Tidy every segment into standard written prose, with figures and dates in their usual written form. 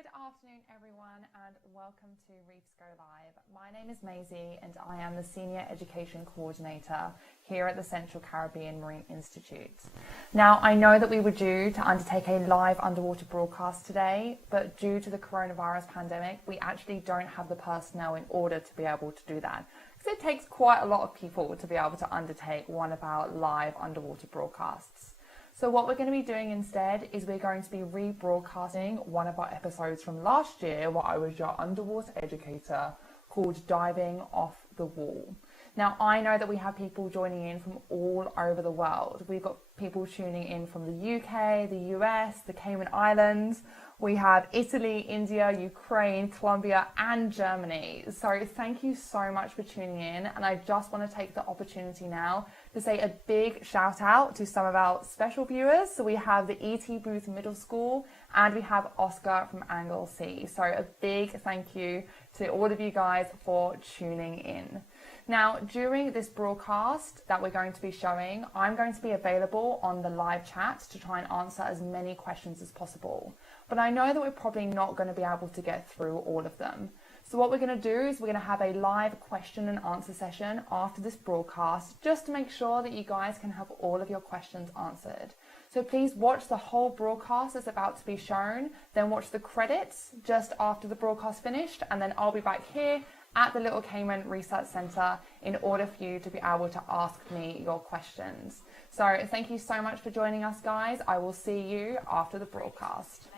Good afternoon, everyone, and welcome to Reefs Go Live. My name is Maisie, and I am the Senior Education Coordinator here at the Central Caribbean Marine Institute. Now, I know that we were due to undertake a live underwater broadcast today, but due to the coronavirus pandemic, we actually don't have the personnel in order to be able to do that, because it takes quite a lot of people to be able to undertake one of our live underwater broadcasts. So what we're going to be doing instead is we're going to be rebroadcasting one of our episodes from last year where I was your underwater educator, called Diving Off the Wall. Now, I know that we have people joining in from all over the world. We've got people tuning in from the UK, the US, the Cayman Islands. We have Italy, India, Ukraine, Colombia, and Germany. So thank you so much for tuning in. And I just want to take the opportunity now to say a big shout out to some of our special viewers. So we have the E.T. Booth Middle School, and we have Oscar from Anglesey. So a big thank you to all of you guys for tuning in. Now, during this broadcast that we're going to be showing, I'm going to be available on the live chat to try and answer as many questions as possible. But I know that we're probably not going to be able to get through all of them. So what we're going to do is we're going to have a live question and answer session after this broadcast, just to make sure that you guys can have all of your questions answered. So please watch the whole broadcast that's about to be shown, then watch the credits just after the broadcast finished, and then I'll be back here at the Little Cayman Research Centre in order for you to be able to ask me your questions. So thank you so much for joining us, guys. I will see you after the broadcast.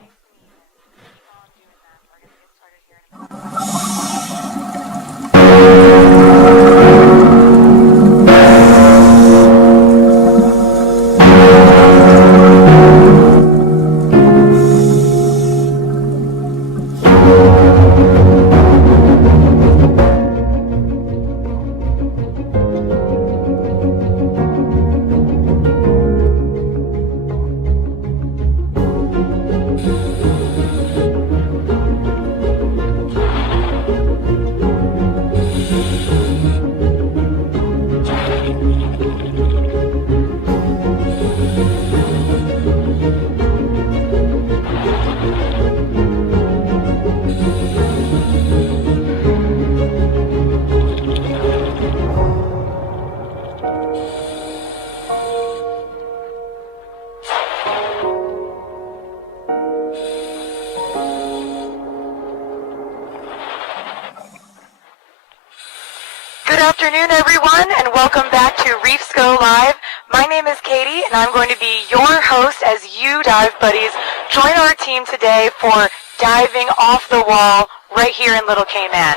Good afternoon, everyone, and welcome back to Reefs Go Live. My name is Katie, and I'm going to be your host as you dive buddies join our team today for Diving Off the Wall right here in Little Cayman.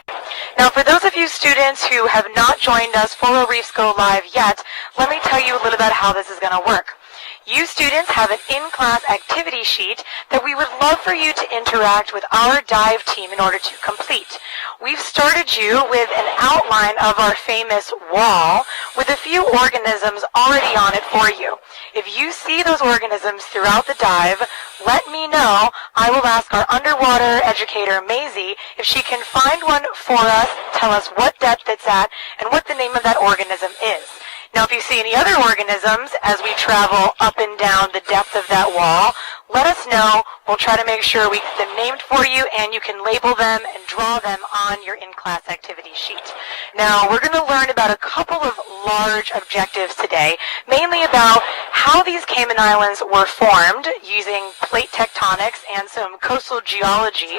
Now, for those of you students who have not joined us for a Reefs Go Live yet, let me tell you a little about how this is going to work. You students have an in-class activity sheet that we would love for you to interact with our dive team in order to complete. We've started you with an outline of our famous wall with a few organisms already on it for you. If you see those organisms throughout the dive, let me know. I will ask our underwater educator, Maisie, if she can find one for us, tell us what depth it's at, and what the name of that organism is. Now, if you see any other organisms as we travel up and down the depth of that wall, let us know. We'll try to make sure we get them named for you, and you can label them and draw them on your in-class activity sheet. Now, we're going to learn about a couple of large objectives today, mainly about how these Cayman Islands were formed using plate tectonics and some coastal geology.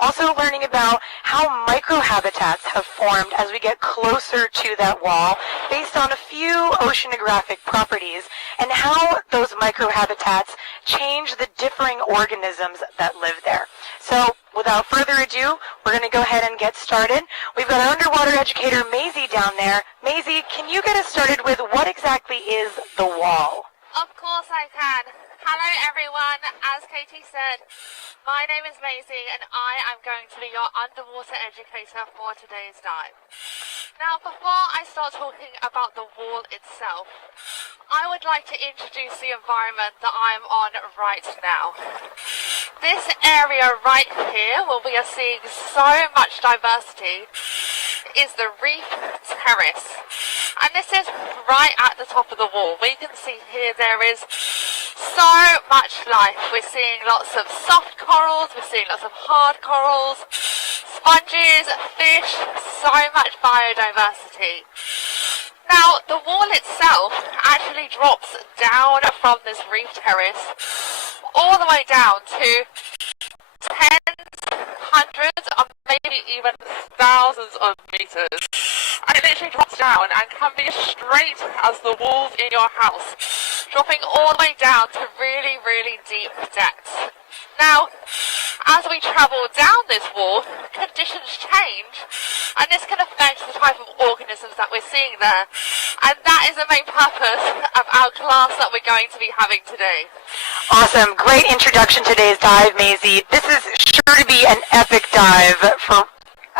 Also learning about how microhabitats have formed as we get closer to that wall based on a few oceanographic properties, and how those microhabitats change the differing organisms that live there. So without further ado, we're going to go ahead and get started. We've got our underwater educator, Maisie, down there. Maisie, can you get us started with what exactly is the wall? Of course I can. Hello everyone, as Katie said, my name is Maisie and I am going to be your underwater educator for today's dive. Now, before I start talking about the wall itself, I would like to introduce the environment that I'm on right now. This area right here, where we are seeing so much diversity, is the reef terrace. And this is right at the top of the wall. We can see here there is So much life. We're seeing lots of soft corals, we're seeing lots of hard corals, sponges, fish, so much biodiversity. Now, the wall itself actually drops down from this reef terrace all the way down to tens, hundreds, or maybe even thousands of meters. And it literally drops down and can be as straight as the walls in your house, dropping all the way down to really, really deep depths. Now, as we travel down this wall, conditions change, and this can affect the type of organisms that we're seeing there. And that is the main purpose of our class that we're going to be having today. Awesome. Great introduction to today's dive, Maisie. This is sure to be an epic dive for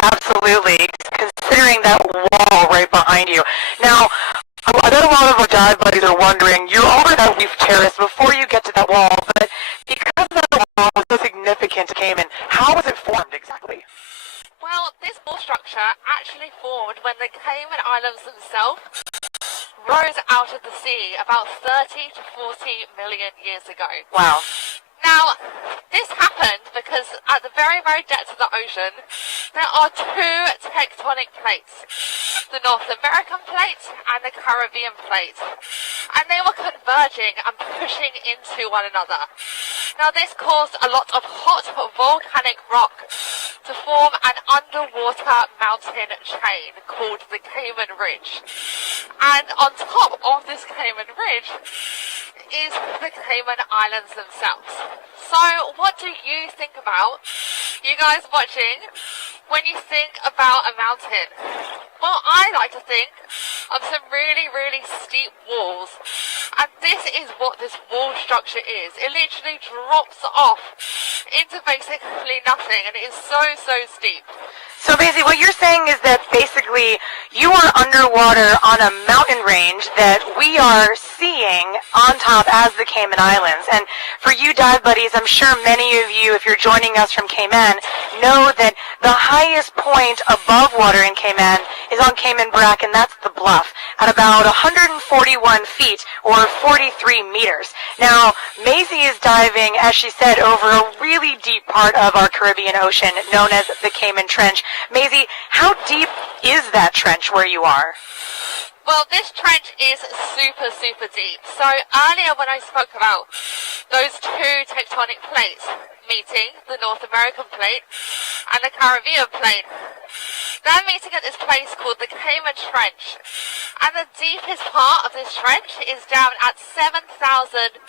absolutely, considering that wall right behind you. Now, I bet a lot of our dive buddies are wondering, you're over that reef terrace before you get to that wall, but because that wall was so significant to Cayman, how was it formed exactly? Well, this wall structure actually formed when the Cayman Islands themselves rose out of the sea about 30 to 40 million years ago. Wow. Now, this happened because at the very, very depths of the ocean, there are two tectonic plates, the North American plate and the Caribbean plate, and they were converging and pushing into one another. Now, this caused a lot of hot volcanic rock to form an underwater mountain chain called the Cayman Ridge. And on top of this Cayman Ridge is the Cayman Islands themselves. So what do you think about, you guys watching, when you think about a mountain? Well, I like to think of some really, really steep walls. And this is what this wall structure is. It literally drops off into basically nothing, and it is so, so steep. So basically what you're saying is that basically you are underwater on a mountain range that we are seeing on top as the Cayman Islands. And for you dive buddies, I'm sure many of you, if you're joining us from Cayman, know that the highest point above water in Cayman is on Cayman Brac, and that's the bluff, at about 141 feet or 43 meters. Now, Maisie is diving, as she said, over a really deep part of our Caribbean Ocean known as the Cayman Trench. Maisie, how deep is that trench where you are? Well, this trench is super, super deep. So earlier when I spoke about those two tectonic plates meeting, the North American plate and the Caribbean plate, they're meeting at this place called the Cayman Trench. And the deepest part of this trench is down at 7,500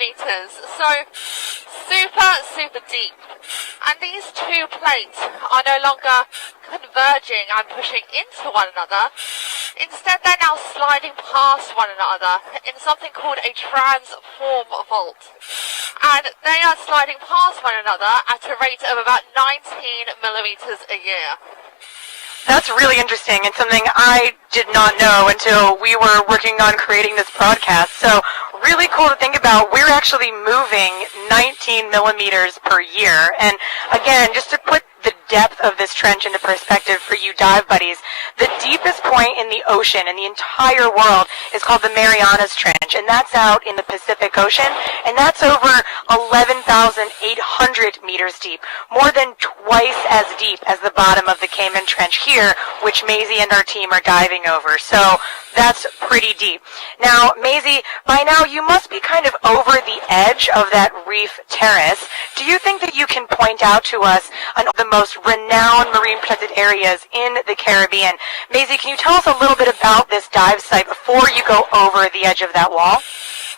meters. So super, super deep. And these two plates are no longer converging and pushing into one another. Instead, they're now sliding past one another in something called a transform fault. And they are sliding past one another at a rate of about 19 millimeters a year. That's really interesting and something I did not know until we were working on creating this broadcast. So really cool to think about. We're actually moving 19 millimeters per year. And again, just to put the depth of this trench into perspective for you dive buddies, the deepest point in the ocean in the entire world is called the Marianas Trench, and that's out in the Pacific Ocean, and that's over 11,800 meters deep, more than twice as deep as the bottom of the Cayman Trench here, which Maisie and our team are diving over. So that's pretty deep. Now, Maisie, by now you must be kind of over the edge of that reef terrace. Do you think that you can point out to us the most renowned marine protected areas in the Caribbean? Maisie, can you tell us a little bit about this dive site before you go over the edge of that wall?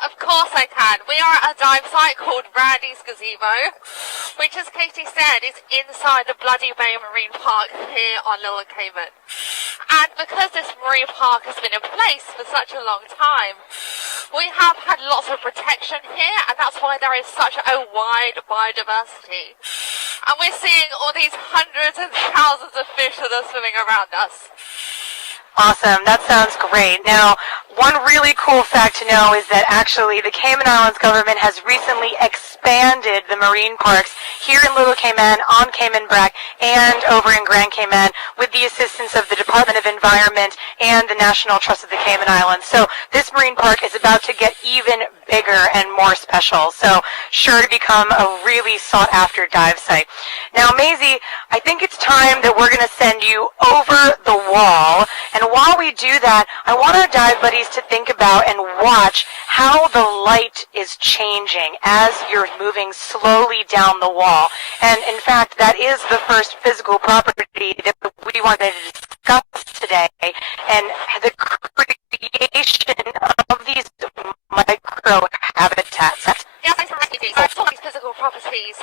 Of course I can. We are at a dive site called Randy's Gazebo, which, as Katie said, is inside the Bloody Bay Marine Park here on Little Cayman. And because this marine park has been in place for such a long time, we have had lots of protection here, and that's why there is such a wide biodiversity. And we're seeing all these hundreds and thousands of fish that are swimming around us. Awesome. That sounds great. Now, One really cool fact to know is that actually the Cayman Islands government has recently expanded the marine parks here in Little Cayman, on Cayman Brac, and over in Grand Cayman with the assistance of the Department of Environment and the National Trust of the Cayman Islands. So this marine park is about to get even bigger and more special, so sure to become a really sought-after dive site. Now, Maisie, I think it's time that we're going to send you over the wall, and while we do that, I want our dive buddies to think about and watch how the light is changing as you're moving slowly down the wall. And in fact, that is the first physical property that we wanted to discuss today, and the creation of these micro habitats. Yeah, thanks for asking. So, for these physical properties,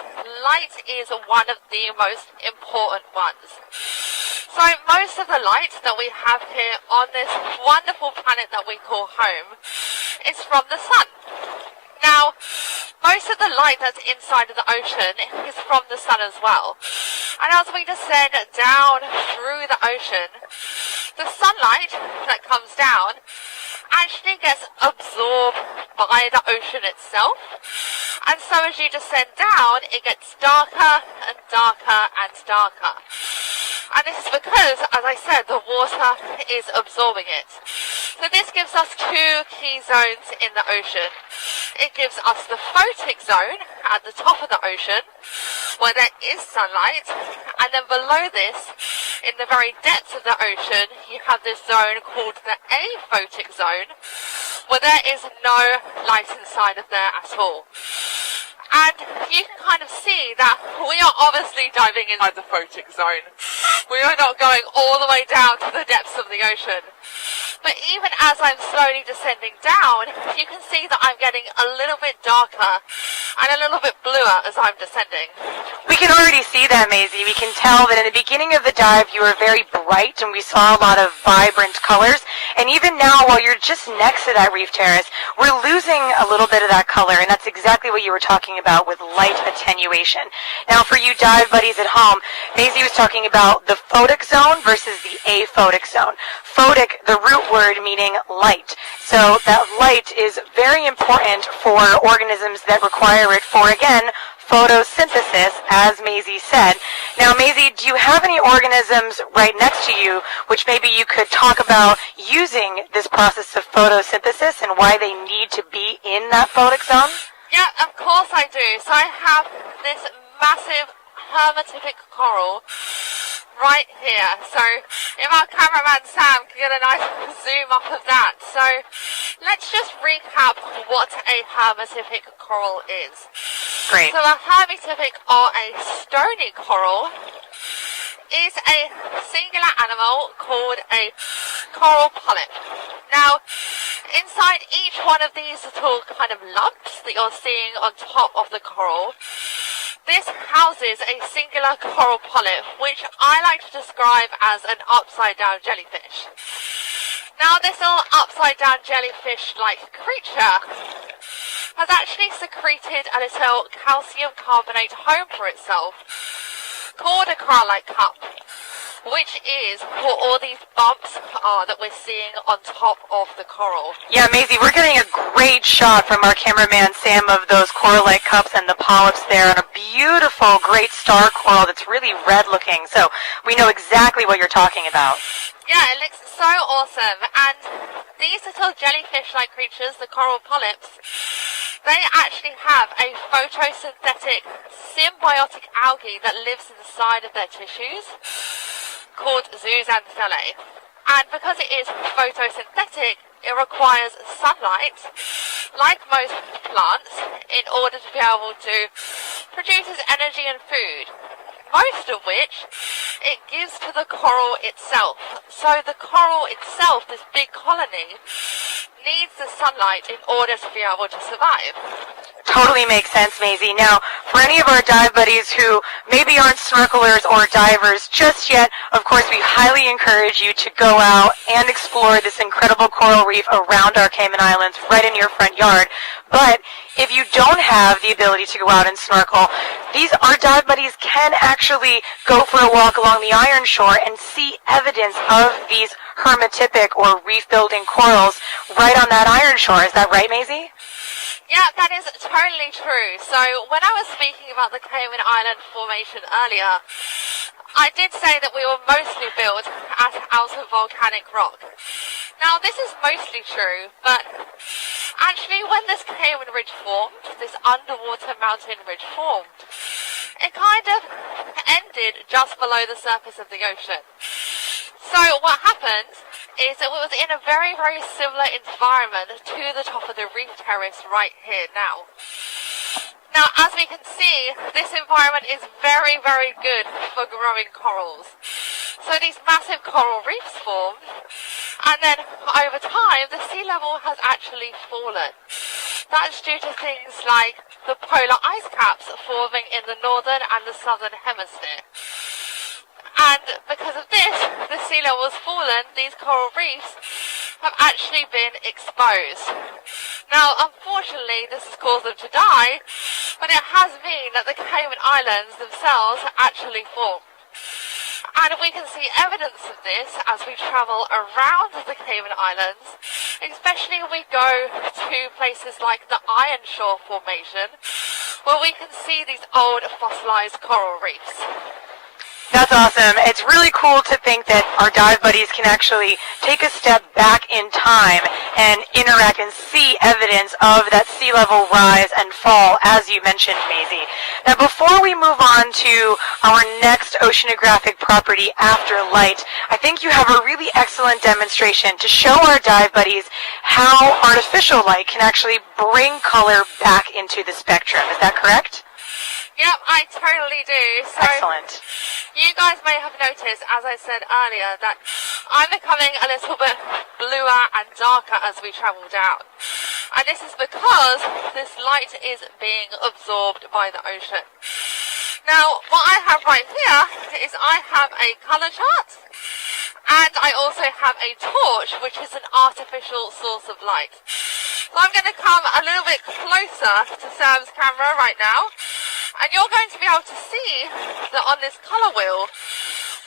light is one of the most important ones. So most of the light that we have here on this wonderful planet that we call home is from the sun. Now, most of the light that's inside of the ocean is from the sun as well. And as we descend down through the ocean, the sunlight that comes down actually gets absorbed by the ocean itself. And so as you descend down, it gets darker and darker and darker. And this is because, as I said, the water is absorbing it. So this gives us two key zones in the ocean. It gives us the photic zone at the top of the ocean, where there is sunlight, and then below this, in the very depths of the ocean, you have this zone called the aphotic zone, where there is no light inside of there at all. And you can kind of see that we are obviously diving inside the photic zone. We are not going all the way down to the depths of the ocean. But even as I'm slowly descending down, you can see that I'm getting a little bit darker and a little bit bluer as I'm descending. We can already see that, Maisie. We can tell that in the beginning of the dive you were very bright and we saw a lot of vibrant colors. And even now, while you're just next to that reef terrace, we're losing a little bit of that color, and that's exactly what you were talking about with light attenuation. Now, for you dive buddies at home, Maisie was talking about the photic zone versus the aphotic zone. Photic, the root word meaning light. So that light is very important for organisms that require it for, again, photosynthesis, as Maisie said. Now, Maisie, do you have any organisms right next to you which maybe you could talk about using this process of photosynthesis and why they need to be in that photic zone? Yeah, of course I do. So I have this massive hermatific coral right here. So if our cameraman Sam can get a nice zoom up of that. So let's just recap what a hermatific coral is. Great. So a hermatific, or a stony coral, is a singular animal called a coral polyp. Now, inside each one of these little kind of lumps that you're seeing on top of the coral, this houses a singular coral polyp, which I like to describe as an upside-down jellyfish. Now, this little upside-down jellyfish-like creature has actually secreted a little calcium carbonate home for itself, called a corallite cup, which is what all these bumps are that we're seeing on top of the coral. Yeah, Maisie, we're getting a great shot from our cameraman Sam of those corallite cups and the polyps there on a beautiful, great star coral that's really red looking. So we know exactly what you're talking about. Yeah, it looks so awesome. And these little jellyfish-like creatures, the coral polyps, they actually have a photosynthetic symbiotic algae that lives inside of their tissues, called zooxanthellae. And because it is photosynthetic, it requires sunlight, like most plants, in order to be able to produce its energy and food, most of which it gives to the coral itself. So the coral itself, this big colony, needs the sunlight in order to be able to survive. Totally makes sense, Maisie. Now, for any of our dive buddies who maybe aren't snorkelers or divers just yet, of course, we highly encourage you to go out and explore this incredible coral reef around our Cayman Islands right in your front yard. But if you don't have the ability to go out and snorkel, our dive buddies can actually go for a walk along the iron shore and see evidence of these hermatipic or reef-building corals right on that iron shore. Is that right, Maisie? Yeah, that is totally true. So when I was speaking about the Cayman Island formation earlier, I did say that we were mostly built out of volcanic rock. Now this is mostly true, but actually when this Cayman ridge formed, this underwater mountain ridge formed, it kind of ended just below the surface of the ocean. So what happened is that it was in a very, very similar environment to the top of the reef terrace right here now. Now, as we can see, this environment is very, very good for growing corals. So these massive coral reefs formed, and then over time, the sea level has actually fallen. That's due to things like the polar ice caps forming in the northern and the southern hemisphere. And because of this, the sea level has fallen, these coral reefs have actually been exposed. Now, unfortunately, this has caused them to die, but it has meant that the Cayman Islands themselves actually formed. And we can see evidence of this as we travel around the Cayman Islands, especially when we go to places like the Iron Shore Formation, where we can see these old fossilized coral reefs. That's awesome. It's really cool to think that our dive buddies can actually take a step back in time and interact and see evidence of that sea level rise and fall, as you mentioned, Maisie. Now, before we move on to our next oceanographic property, After Light, I think you have a really excellent demonstration to show our dive buddies how artificial light can actually bring color back into the spectrum. Is that correct? Yep, I totally do. So excellent. You guys may have noticed, as I said earlier, that I'm becoming a little bit bluer and darker as we travel down. And this is because this light is being absorbed by the ocean. Now, what I have right here is I have a colour chart, and I also have a torch, which is an artificial source of light. So I'm going to come a little bit closer to Sam's camera right now, and you're going to be able to see that on this colour wheel,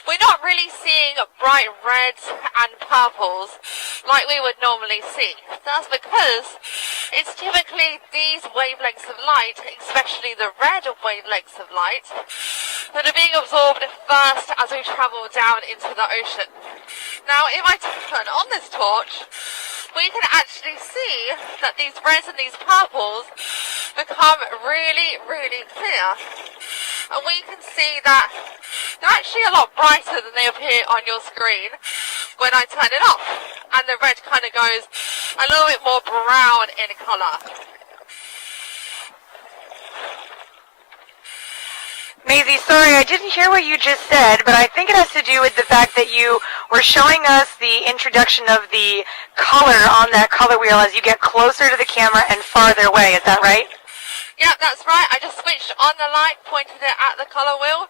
we're not really seeing bright reds and purples like we would normally see. That's because it's typically these wavelengths of light, especially the red wavelengths of light, that are being absorbed first as we travel down into the ocean. Now, if I turn on this torch, we can actually see that these reds and these purples become really, really clear. And we can see that they're actually a lot brighter than they appear on your screen when I turn it off. And the red kind of goes a little bit more brown in colour. Maisie, sorry, I didn't hear what you just said, but I think it has to do with the fact that you were showing us the introduction of the color on that color wheel as you get closer to the camera and farther away. Is that right? Yeah, that's right. I just switched on the light, pointed it at the colour wheel,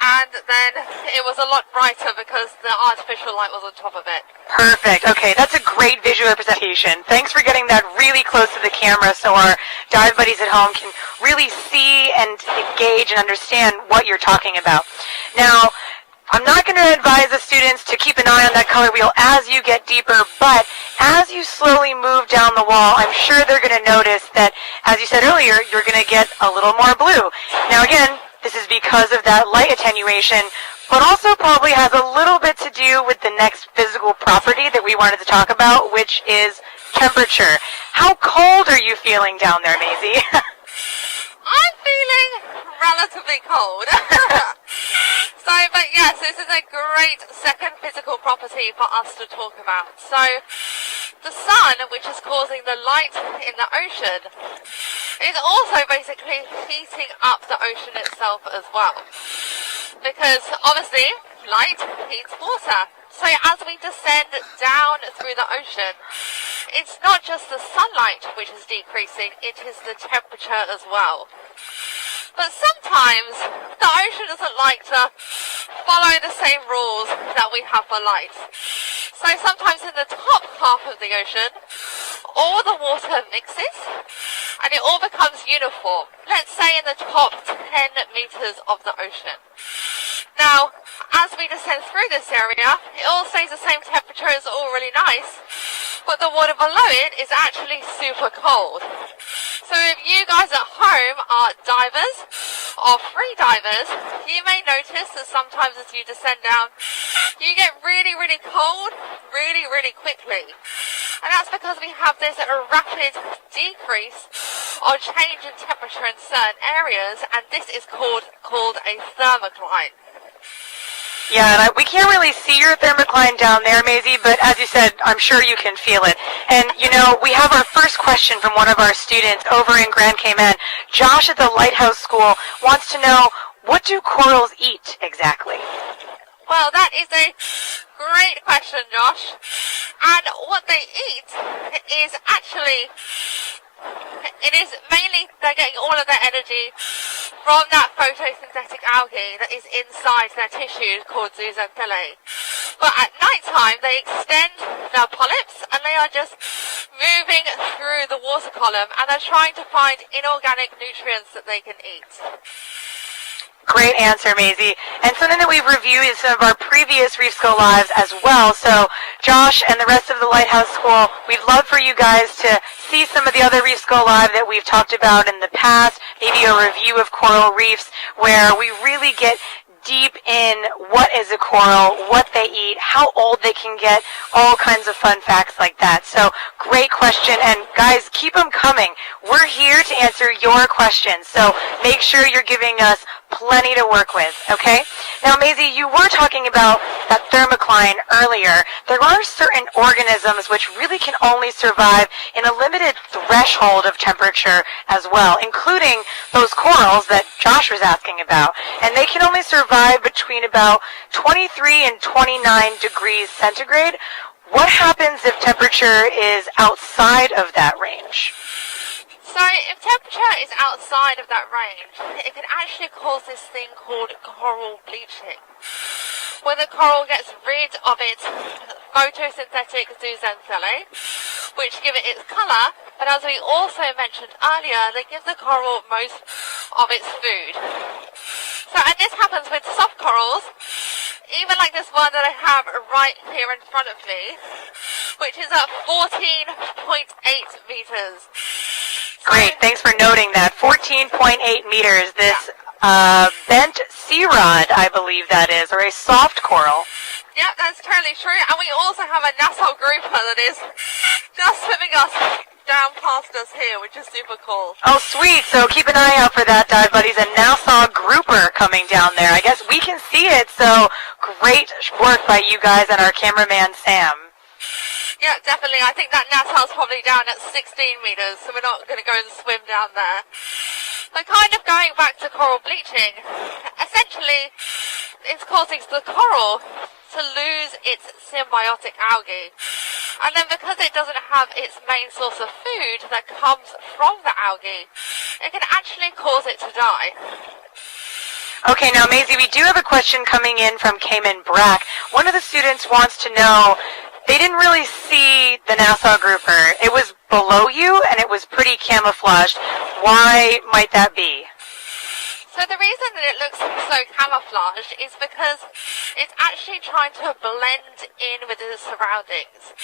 and then it was a lot brighter because the artificial light was on top of it. Perfect. Okay, that's a great visual representation. Thanks for getting that really close to the camera so our dive buddies at home can really see and engage and understand what you're talking about. Now, I'm not going to advise the students to keep an eye on that color wheel as you get deeper, but as you slowly move down the wall, I'm sure they're going to notice that, as you said earlier, you're going to get a little more blue. Now again, this is because of that light attenuation, but also probably has a little bit to do with the next physical property that we wanted to talk about, which is temperature. How cold are you feeling down there, Maisie? I'm feeling relatively cold. But yes, this is a great second physical property for us to talk about. So, the sun, which is causing the light in the ocean, is also basically heating up the ocean itself as well. Because, obviously, light heats water. So as we descend down through the ocean, it's not just the sunlight which is decreasing, it is the temperature as well. But sometimes the ocean doesn't like to follow the same rules that we have for light. So sometimes in the top half of the ocean, all the water mixes and it all becomes uniform. Let's say in the top 10 meters of the ocean. Now, as we descend through this area, it all stays the same temperature, it's all really nice. but the water below it is actually super cold. So if you guys at home are divers or free divers, you may notice that sometimes as you descend down, you get really, really cold really, really quickly. And that's because we have this rapid decrease or change in temperature in certain areas, and this is called a thermocline. Yeah, and we can't really see your thermocline down there, Maisie, but as you said, I'm sure you can feel it. And, you know, we have our first question from one of our students over in Grand Cayman. Josh at the Lighthouse School wants to know, what do corals eat exactly? Well, that is a great question, Josh. And what they eat is actually, it is mainly they're getting all of their energy from that photosynthetic algae that is inside their tissues called zooxanthellae. But at night time, they extend their polyps and they are just moving through the water column and they're trying to find inorganic nutrients that they can eat. Great answer, Maisie. And something that we've reviewed is some of our previous Reefs Go Lives as well. So Josh and the rest of the Lighthouse School, we'd love for you guys to see some of the other Reefs Go Live that we've talked about in the past, maybe a review of coral reefs where we really get deep in what is a coral, what they eat, how old they can get, all kinds of fun facts like that. So great question, and guys, keep them coming. We're here to answer your questions, so make sure you're giving us plenty to work with, okay? Now, Maisie, you were talking about that thermocline earlier. There are certain organisms which really can only survive in a limited threshold of temperature as well, including those corals that Josh was asking about. And they can only survive between about 23 and 29 degrees centigrade. What happens if temperature is outside of that range? So if temperature is outside of that range, it can actually cause this thing called coral bleaching, where the coral gets rid of its photosynthetic zooxanthellae, which give it its colour, but as we also mentioned earlier, they give the coral most of its food. So, and this happens with soft corals, even like this one that I have right here in front of me, which is at 14.8 meters. Great, thanks for noting that. 14.8 meters, this bent sea rod, I believe that is, or a soft coral. Yep, that's totally true. And we also have a Nassau grouper that is just swimming us down past us here, which is super cool. Oh, sweet. So keep an eye out for that, dive buddies. A Nassau grouper coming down there. I guess we can see it, so great work by you guys and our cameraman, Sam. Yeah, definitely. I think that Nassau's probably down at 16 meters, so we're not going to go and swim down there. But kind of going back to coral bleaching, essentially it's causing the coral to lose its symbiotic algae. And then because it doesn't have its main source of food that comes from the algae, it can actually cause it to die. Okay, now Maisie, we do have a question coming in from Cayman Brack. One of the students wants to know, they didn't really see the Nassau grouper. It was below you and it was pretty camouflaged. Why might that be? So the reason that it looks so camouflaged is because it's actually trying to blend in with the surroundings.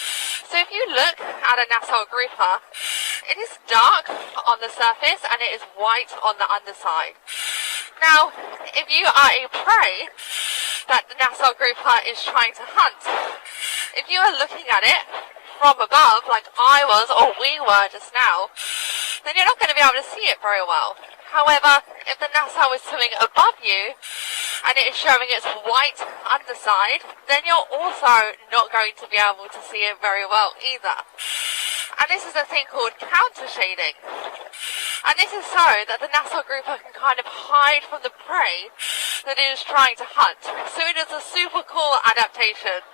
So if you look at a Nassau grouper, it is dark on the surface and it is white on the underside. Now, if you are a prey that the Nassau grouper is trying to hunt, if you are looking at it from above, like I was or we were just now, then you're not going to be able to see it very well. However, if the Nassau is swimming above you and it is showing its white underside, then you're also not going to be able to see it very well either. And this is a thing called counter shading. And this is so that the Nassau grouper can kind of hide from the prey that it is trying to hunt. So it is a super cool adaptation.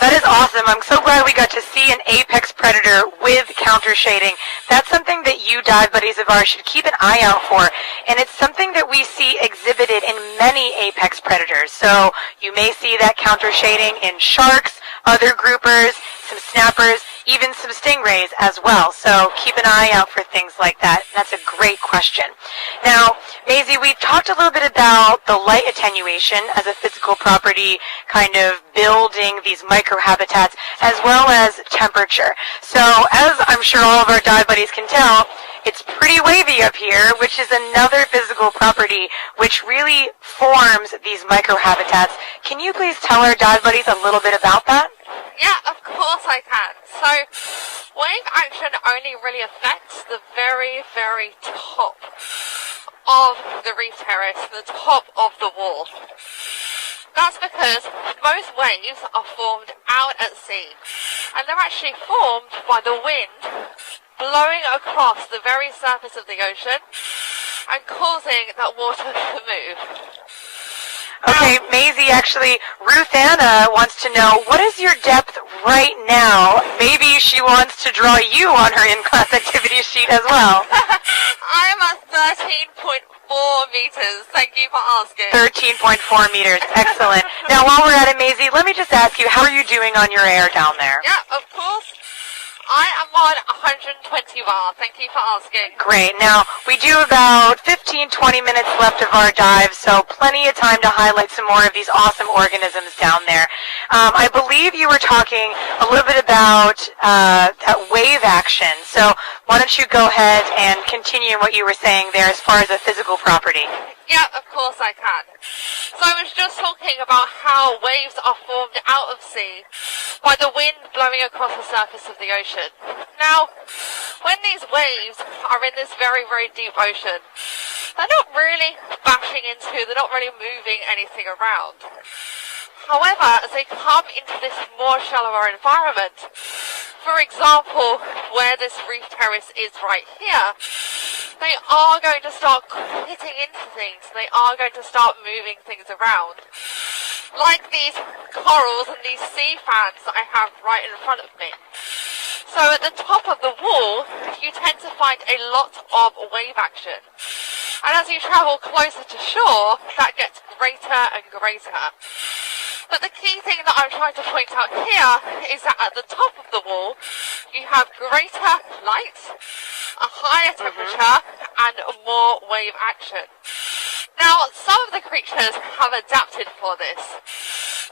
That is awesome. I'm so glad we got to see an apex predator with counter shading. That's something that you dive buddies of ours should keep an eye out for. And it's something that we see exhibited in many apex predators. So you may see that counter shading in sharks, other groupers, some snappers, even some stingrays as well. So keep an eye out for things like that. That's a great question. Now, Maisie, we've talked a little bit about the light attenuation as a physical property, kind of building these microhabitats, as well as temperature. So as I'm sure all of our dive buddies can tell, it's pretty wavy up here, which is another physical property which really forms these microhabitats. Can you please tell our dive buddies a little bit about that? Yeah, of course I can. So, wave action only really affects the very, very top of the reef terrace, the top of the wall. That's because most waves are formed out at sea, and they're actually formed by the wind blowing across the very surface of the ocean and causing that water to move. Okay, Maisie, actually, Ruth Anna wants to know, what is your depth right now? Maybe she wants to draw you on her in-class activity sheet as well. I am at 13.4 meters. Thank you for asking. 13.4 meters. Excellent. Now, while we're at it, Maisie, let me just ask you, how are you doing on your air down there? Yeah, of course. I am on 120 bar. Thank you for asking. Great. Now, we do about 15-20 minutes left of our dive, so plenty of time to highlight some more of these awesome organisms down there. I believe you were talking a little bit about that wave action, so why don't you go ahead and continue what you were saying there as far as a physical property. Yeah, of course I can. So I was just talking about how waves are formed out of sea by the wind blowing across the surface of the ocean. Now, when these waves are in this very, very deep ocean, they're not really bashing into, they're not really moving anything around. However, as they come into this more shallower environment, for example, where this reef terrace is right here, they are going to start hitting into things. They are going to start moving things around. Like these corals and these sea fans that I have right in front of me. So at the top of the wall, you tend to find a lot of wave action. And as you travel closer to shore, that gets greater and greater. But the key thing that I'm trying to point out here is that at the top of the wall, you have greater light, a higher temperature, and more wave action. Now, some of the creatures have adapted for this.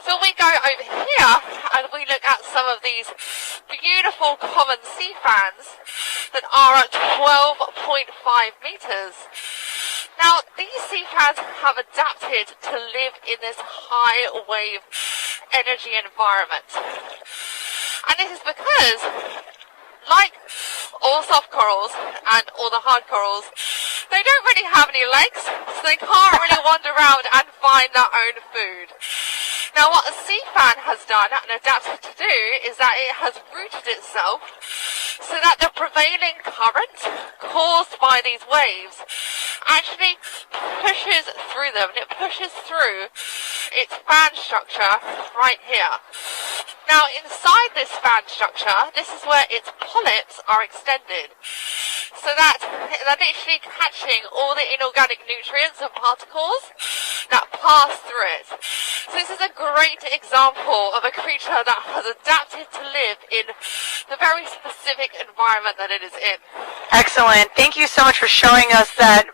So we go over here and we look at some of these beautiful common sea fans that are at 12.5 meters. Now, these sea fans have adapted to live in this high wave energy environment. And this is because, like all soft corals and all the hard corals, they don't really have any legs, so they can't really wander around and find their own food. Now, what a sea fan has done and adapted to do is that it has rooted itself so that the prevailing current caused by these waves actually pushes through them, and it pushes through its fan structure right here. Now, inside this fan structure, this is where its polyps are extended, so that they're literally catching all the inorganic nutrients and particles that pass through it. So this is a great example of a creature that has adapted to live in the very specific environment that it is in. Excellent. Thank you so much for showing us that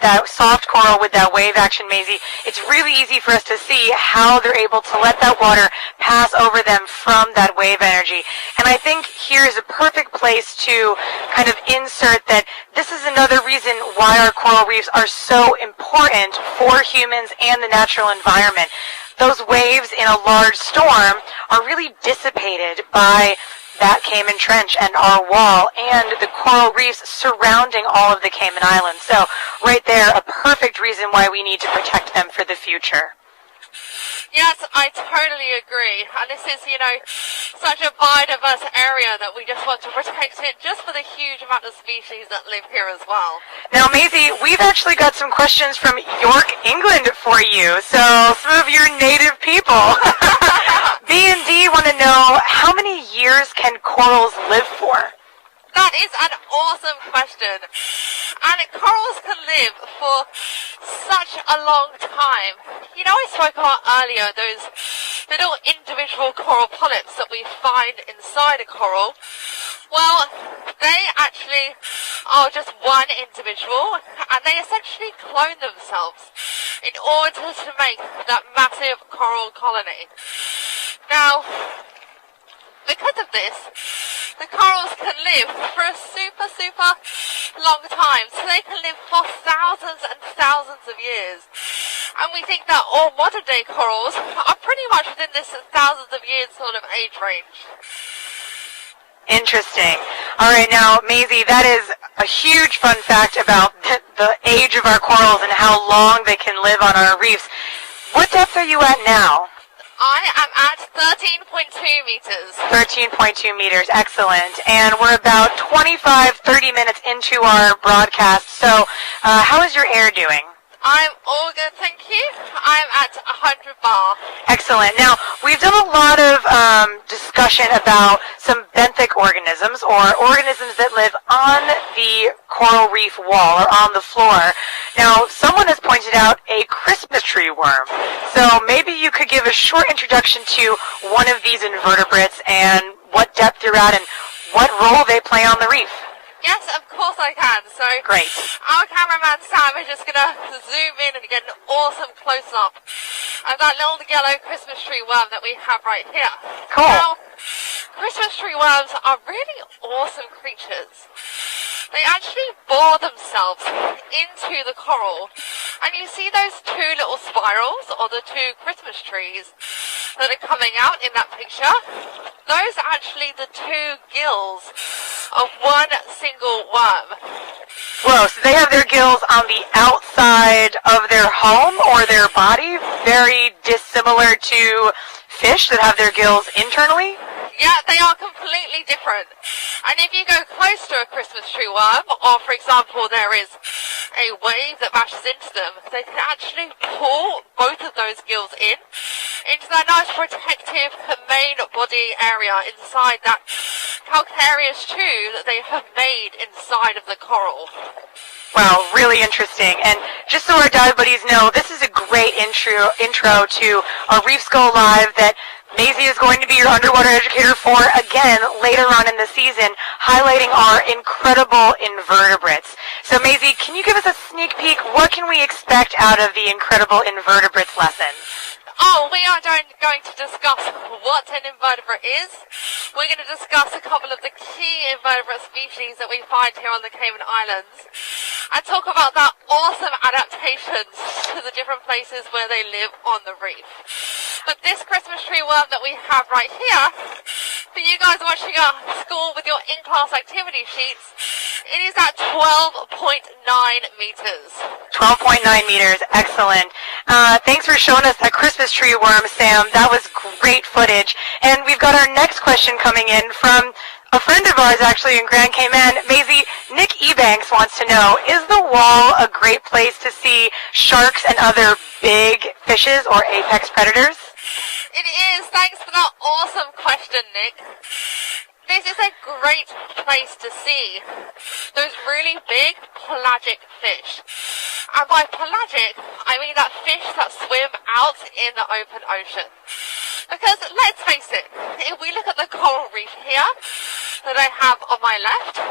that soft coral with that wave action, Maisie. It's really easy for us to see how they're able to let that water pass over them from that wave energy. And I think here is a perfect place to kind of insert that this is another reason why our coral reefs are so important for humans and the natural environment. Those waves in a large storm are really dissipated by that Cayman Trench and our wall and the coral reefs surrounding all of the Cayman Islands. So right there, a perfect reason why we need to protect them for the future. Yes, I totally agree. And this is, such a biodiverse area that we just want to protect it just for the huge amount of species that live here as well. Now, Maisie, we've actually got some questions from York, England for you. So some of your native people. B&D want to know, how many years can corals live for? That is an awesome question. And corals can live for such a long time. I spoke about earlier those little individual coral polyps that we find inside a coral, well, they actually are just one individual, and they essentially clone themselves in order to make that massive coral colony. Now, because of this, the corals can live for a super long time, so they can live for thousands and thousands of years. And we think that all modern day corals are pretty much within this thousands of years sort of age range. Interesting. All right, now, Maisie, that is a huge fun fact about the age of our corals and how long they can live on our reefs. What depth are you at now? I am at 13.2 meters. 13.2 meters, excellent. And we're about 25-30 minutes into our broadcast, so how is your air doing? I'm all good, thank you. I'm at 100 bar. Excellent. Now, we've done a lot of discussion about some benthic organisms, or organisms that live on the coral reef wall or on the floor. Now, someone has pointed out a Christmas tree worm. So maybe you could give a short introduction to one of these invertebrates and what depth you're at and what role they play on the reef. Yes, of course I can. So great. Our cameraman Sam is just going to zoom in and get an awesome close-up of that little yellow Christmas tree worm that we have right here. Cool. Now, Christmas tree worms are really awesome creatures. They actually bore themselves into the coral, and you see those two little spirals, or the two Christmas trees that are coming out in that picture. Those are actually the two gills of one single worm. Whoa, so they have their gills on the outside of their home or their body, very dissimilar to fish that have their gills internally? Yeah, they are completely different. And if you go close to a Christmas tree worm, or for example there is a wave that bashes into them, they can actually pull both of those gills into that nice protective main body area inside that calcareous tube that they have made inside of the coral. Wow, really interesting. And just so our dive buddies know, this is a great intro to our Reefs Go Live that Maisie is going to be your underwater educator for again later on in the season, highlighting our incredible invertebrates. So Maisie, can you give us a sneak peek? What can we expect out of the incredible invertebrates lesson? Oh, we are going to discuss what an invertebrate is. We're going to discuss a couple of the key invertebrate species that we find here on the Cayman Islands, and talk about that awesome adaptations to the different places where they live on the reef. But this Christmas tree worm that we have right here, for you guys watching at school with your in-class activity sheets, it is at 12.9 meters. 12.9 meters, excellent. Thanks for showing us that Christmas tree worm, Sam. That was great footage. And we've got our next question coming in from a friend of ours actually in Grand Cayman. Maisie, Nick Ebanks wants to know, is the wall a great place to see sharks and other big fishes or apex predators? It is. Thanks for that awesome question, Nick. This is a great place to see those really big pelagic fish. And by pelagic, I mean that fish that swim out in the open ocean. Because let's face it, if we look at the coral reef here that I have on my left,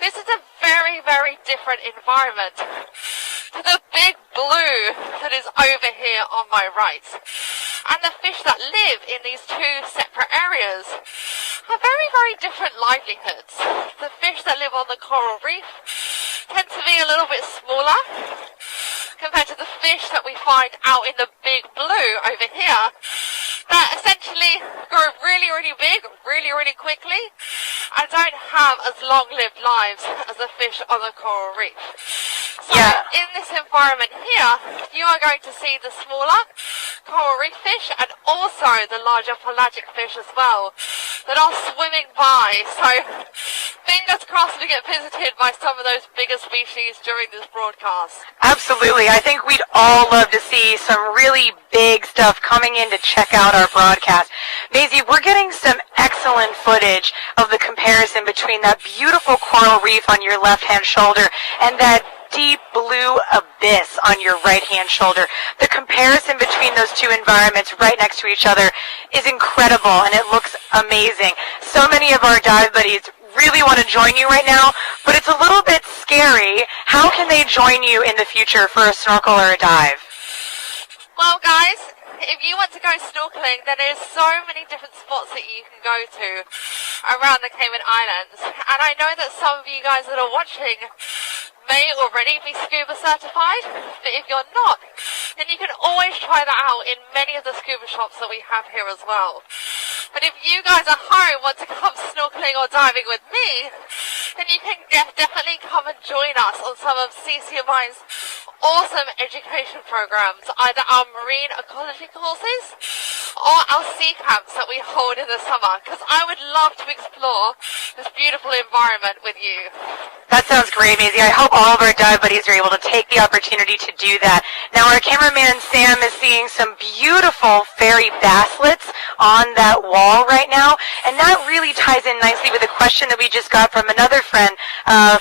this is a very, very different environment to the big blue that is over here on my right. And the fish that live in these two separate areas have very, very different livelihoods. The fish that live on the coral reef tend to be a little bit smaller compared to the fish that we find out in the big blue over here that essentially grow really, really big, really, really quickly and don't have as long-lived lives as the fish on the coral reef. So in this environment here, you are going to see the smaller coral reef fish and also the larger pelagic fish as well that are swimming by. So fingers crossed we get visited by some of those bigger species during this broadcast. Absolutely. I think we'd all love to see some really big stuff coming in to check out our broadcast. Maisie, we're getting some excellent footage of the comparison between that beautiful coral reef on your left-hand shoulder and that deep blue abyss on your right-hand shoulder. The comparison between those two environments right next to each other is incredible, and it looks amazing. So many of our dive buddies really want to join you right now, but it's a little bit scary. How can they join you in the future for a snorkel or a dive? Well, guys, if you want to go snorkeling, then there's so many different spots that you can go to around the Cayman Islands. And I know that some of you guys that are watching may already be scuba certified, but if you're not, then you can always try that out in many of the scuba shops that we have here as well. But if you guys at home want to come snorkeling or diving with me, then you can definitely come and join us on some of CCMI's awesome education programs, either our marine ecology courses or our sea camps that we hold in the summer, because I would love to explore this beautiful environment with you. That sounds great, Maisie. I hope all of our dive buddies are able to take the opportunity to do that. Now, our cameraman Sam is seeing some beautiful fairy basslets on that wall right now, and that really ties in nicely with a question that we just got from another friend,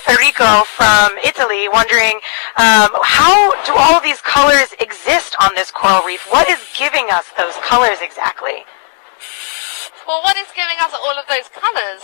Federico from Italy, wondering how do all of these colors exist on this coral reef? What is giving us those colors exactly? Well, what is giving us all of those colours?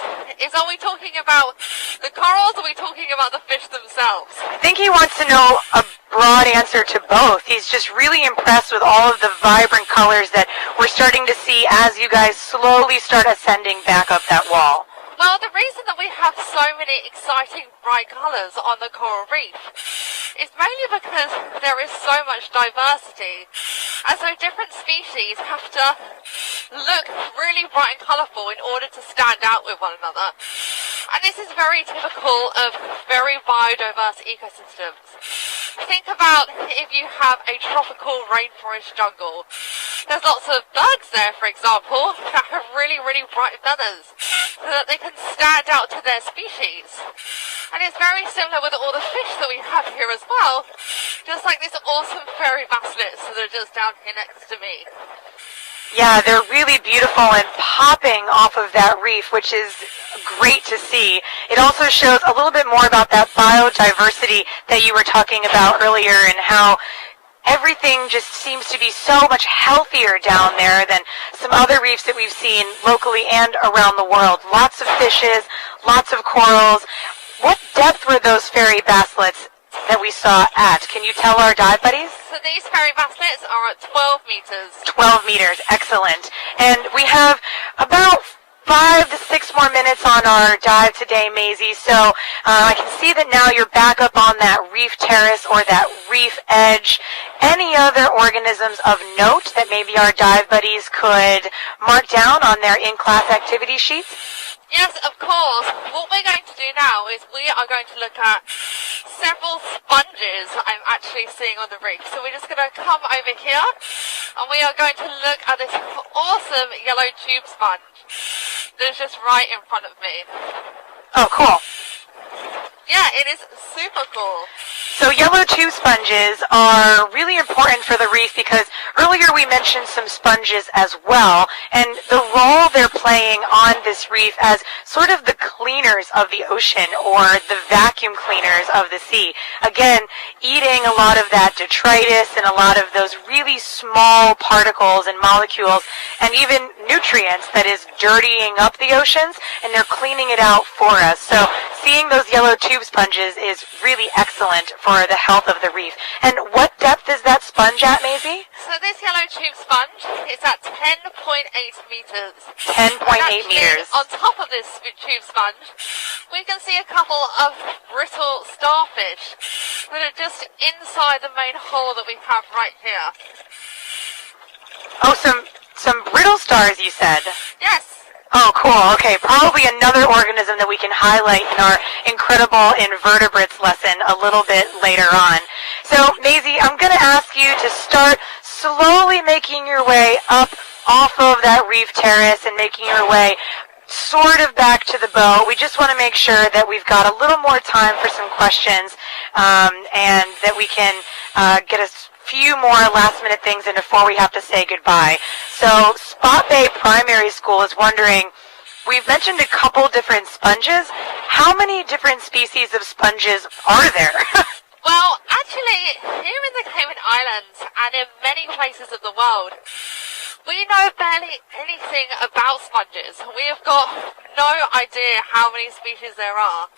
Are we talking about the corals, or are we talking about the fish themselves? I think he wants to know a broad answer to both. He's just really impressed with all of the vibrant colors that we're starting to see as you guys slowly start ascending back up that wall. Well, the reason that we have so many exciting bright colours on the coral reef is mainly because there is so much diversity, and so different species have to look really bright and colourful in order to stand out with one another. And this is very typical of very biodiverse ecosystems. Think about if you have a tropical rainforest jungle. There's lots of birds there, for example, that have really, really bright feathers so that they can stand out to their species. And it's very similar with all the fish that we have here as well, just like these awesome fairy basslets that are just down here next to me. Yeah, they're really beautiful and popping off of that reef, which is great to see. It also shows a little bit more about that biodiversity that you were talking about earlier, and how everything just seems to be so much healthier down there than some other reefs that we've seen locally and around the world. Lots of fishes, lots of corals. What depth were those fairy basslets that we saw at? Can you tell our dive buddies? So these fairy basslets are at 12 meters. 12 meters, excellent. And we have about 5 to 6 more minutes on our dive today, Maisie. So I can see that now you're back up on that reef terrace or that reef edge. Any other organisms of note that maybe our dive buddies could mark down on their in-class activity sheets? Yes, of course. What we're going to do now is we are going to look at several sponges I'm actually seeing on the reef. So we're just going to come over here and we are going to look at this awesome yellow tube sponge that's just right in front of me. Oh, cool. Yeah, it is super cool. So yellow tube sponges are really important for the reef because earlier we mentioned some sponges as well, and the role they're playing on this reef as sort of the cleaners of the ocean or the vacuum cleaners of the sea. Again, eating a lot of that detritus and a lot of those really small particles and molecules and even nutrients that is dirtying up the oceans, and they're cleaning it out for us. So seeing those yellow tube sponges is really excellent for the health of the reef. And what depth is that sponge at, Maisie? So this yellow tube sponge is at 10.8 meters. 10.8 meters. On top of this tube sponge, we can see a couple of brittle starfish that are just inside the main hole that we have right here. Oh, some brittle stars, you said? Yes. Oh, cool. Okay, probably another organism that we can highlight in our incredible invertebrates lesson a little bit later on. So, Maisie, I'm going to ask you to start slowly making your way up off of that reef terrace and making your way sort of back to the boat. We just want to make sure that we've got a little more time for some questions and that we can get a few more last-minute things in before we have to say goodbye. So Spot Bay Primary School is wondering, we've mentioned a couple different sponges. How many different species of sponges are there? Well, actually, here in the Cayman Islands and in many places of the world, we know barely anything about sponges. We have got no idea how many species there are.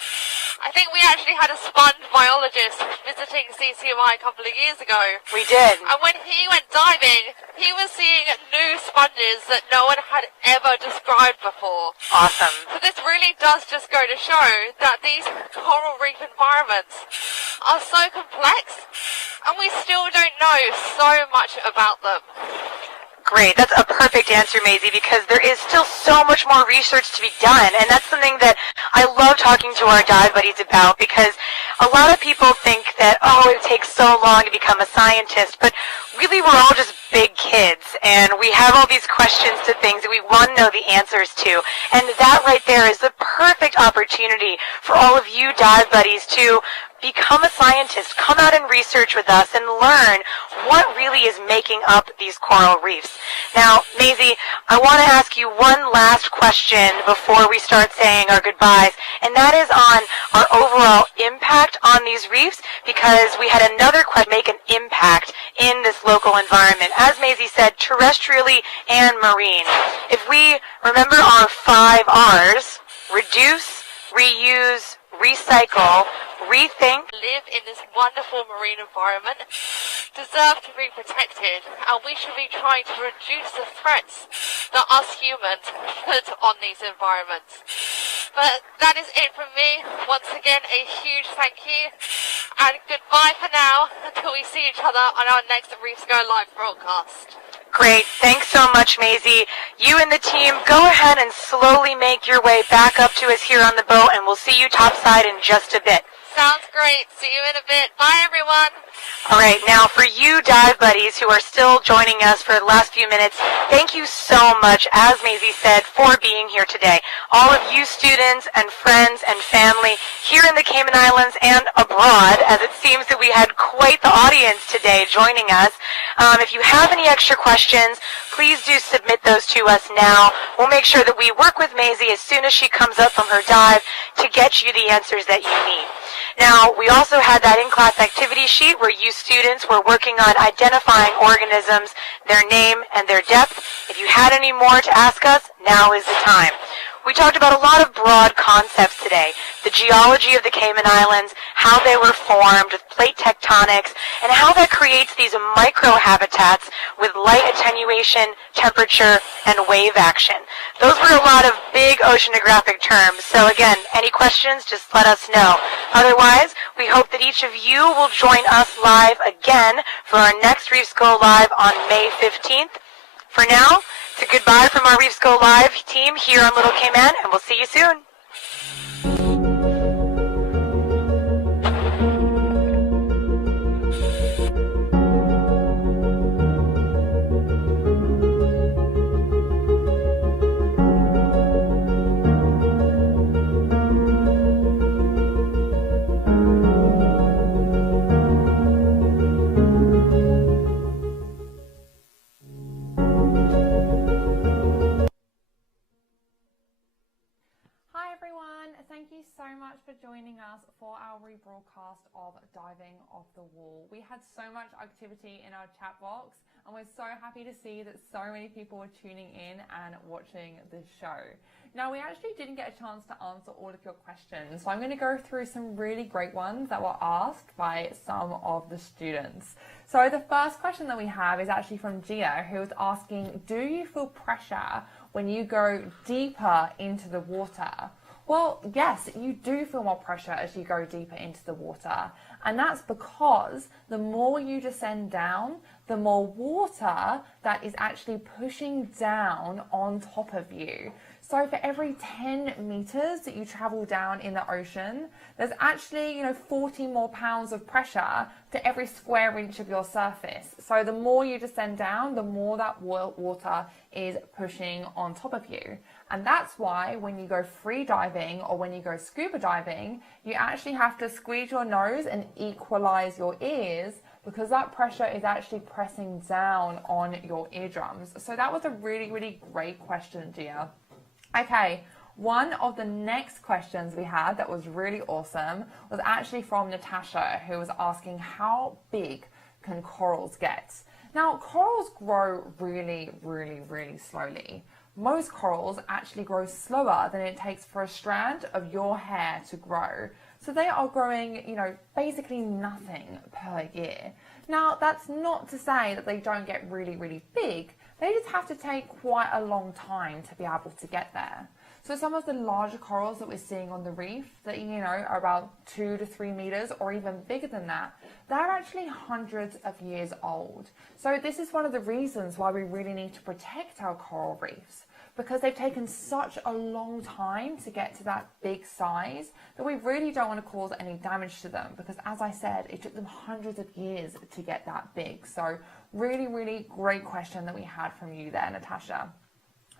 I think we actually had a sponge biologist visiting CCMI a couple of years ago. We did. And when he went diving, he was seeing new sponges that no one had ever described before. Awesome. So this really does just go to show that these coral reef environments are so complex, and we still don't know so much about them. Great. That's a perfect answer, Maisie, because there is still so much more research to be done, and that's something that I love talking to our dive buddies about, because a lot of people think that, it takes so long to become a scientist, but really we're all just big kids, and we have all these questions to things that we want to know the answers to, and that right there is the perfect opportunity for all of you dive buddies to become a scientist, come out and research with us and learn what really is making up these coral reefs. Now, Maisie, I want to ask you one last question before we start saying our goodbyes, and that is on our overall impact on these reefs, because we had another question, make an impact in this local environment. As Maisie said, terrestrially and marine. If we remember our 5 R's, reduce, reuse, recycle, rethink, Live in this wonderful marine environment, deserve to be protected, and we should be trying to reduce the threats that us humans put on these environments. But that is it from me. Once again, a huge thank you, and goodbye for now until we see each other on our next Reefs Go Live broadcast. Great. Thanks so much, Maisie. You and the team, go ahead and slowly make your way back up to us here on the boat, and we'll see you topside in just a bit. Sounds great. See you in a bit. Bye, everyone. All right, now for you dive buddies who are still joining us for the last few minutes, thank you so much, as Maisie said, for being here today. All of you students and friends and family here in the Cayman Islands and abroad, as it seems that we had quite the audience today joining us. If you have any extra questions, please do submit those to us now. We'll make sure that we work with Maisie as soon as she comes up from her dive to get you the answers that you need. Now, we also had that in-class activity sheet where you students were working on identifying organisms, their name, and their depth. If you had any more to ask us, now is the time. We talked about a lot of broad concepts today. The geology of the Cayman Islands, how they were formed with plate tectonics, and how that creates these microhabitats with light attenuation, temperature, and wave action. Those were a lot of big oceanographic terms. So again, any questions, just let us know. Otherwise, we hope that each of you will join us live again for our next Reefs Go Live on May 15th. For now, it's a goodbye from our Reefs Go Live team here on Little Cayman, and we'll see you soon. Thank you so much for joining us for our rebroadcast of Diving Off the Wall. We had so much activity in our chat box, and we're so happy to see that so many people were tuning in and watching the show. Now, we actually didn't get a chance to answer all of your questions, so I'm going to go through some really great ones that were asked by some of the students. So the first question that we have is actually from Gia, who is asking, do you feel pressure when you go deeper into the water? Well, yes, you do feel more pressure as you go deeper into the water. And that's because the more you descend down, the more water that is actually pushing down on top of you. So for every 10 meters that you travel down in the ocean, there's actually, 40 more pounds of pressure to every square inch of your surface. So the more you descend down, the more that water is pushing on top of you. And that's why when you go free diving or when you go scuba diving, you actually have to squeeze your nose and equalize your ears, because that pressure is actually pressing down on your eardrums. So that was a really, really great question, Gia. Okay, one of the next questions we had that was really awesome was actually from Natasha, who was asking how big can corals get? Now, corals grow really, really, really slowly. Most corals actually grow slower than it takes for a strand of your hair to grow. So they are growing, basically nothing per year. Now, that's not to say that they don't get really, really big. They just have to take quite a long time to be able to get there. So some of the larger corals that we're seeing on the reef that, are about 2 to 3 meters or even bigger than that, they're actually hundreds of years old. So this is one of the reasons why we really need to protect our coral reefs, because they've taken such a long time to get to that big size that we really don't want to cause any damage to them, because as I said, it took them hundreds of years to get that big. So really, really great question that we had from you there, Natasha.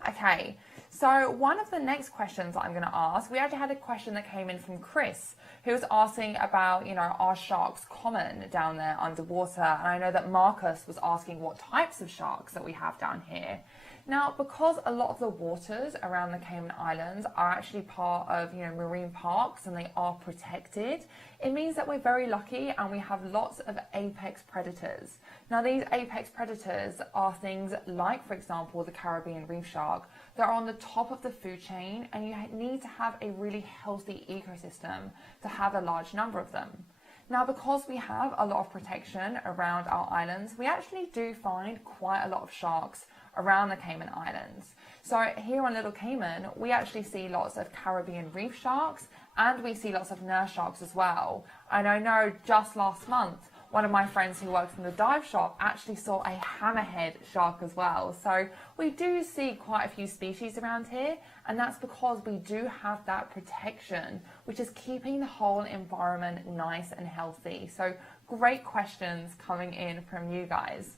Okay, so one of the next questions I'm going to ask, we actually had a question that came in from Chris, who was asking about, are sharks common down there underwater? And I know that Marcus was asking what types of sharks that we have down here. Now, because a lot of the waters around the Cayman Islands are actually part of, marine parks and they are protected, it means that we're very lucky and we have lots of apex predators. Now, these apex predators are things like, for example, the Caribbean reef shark. They're on the top of the food chain, and you need to have a really healthy ecosystem to have a large number of them. Now, because we have a lot of protection around our islands, we actually do find quite a lot of sharks around the Cayman Islands. So here on Little Cayman, we actually see lots of Caribbean reef sharks, and we see lots of nurse sharks as well. And I know just last month, one of my friends who works in the dive shop actually saw a hammerhead shark as well. So we do see quite a few species around here, and that's because we do have that protection, which is keeping the whole environment nice and healthy. So great questions coming in from you guys.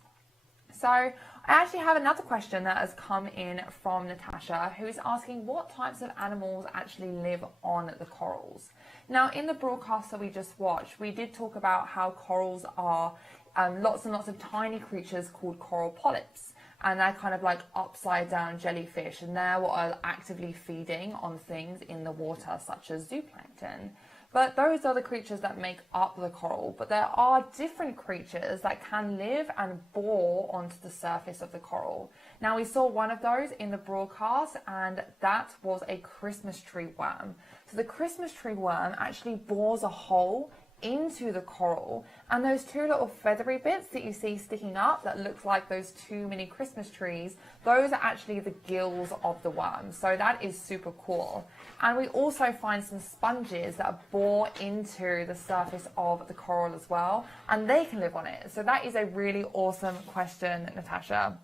So I actually have another question that has come in from Natasha, who is asking what types of animals actually live on the corals. Now, in the broadcast that we just watched, we did talk about how corals are lots and lots of tiny creatures called coral polyps. And they're kind of like upside down jellyfish, and they're what are actively feeding on things in the water, such as zooplankton. But those are the creatures that make up the coral. But there are different creatures that can live and bore onto the surface of the coral. Now, we saw one of those in the broadcast, and that was a Christmas tree worm. So the Christmas tree worm actually bores a hole into the coral, and those two little feathery bits that you see sticking up that looks like those two mini Christmas trees, those are actually the gills of the worm. So that is super cool. And we also find some sponges that bore into the surface of the coral as well, and they can live on it. So that is a really awesome question, Natasha.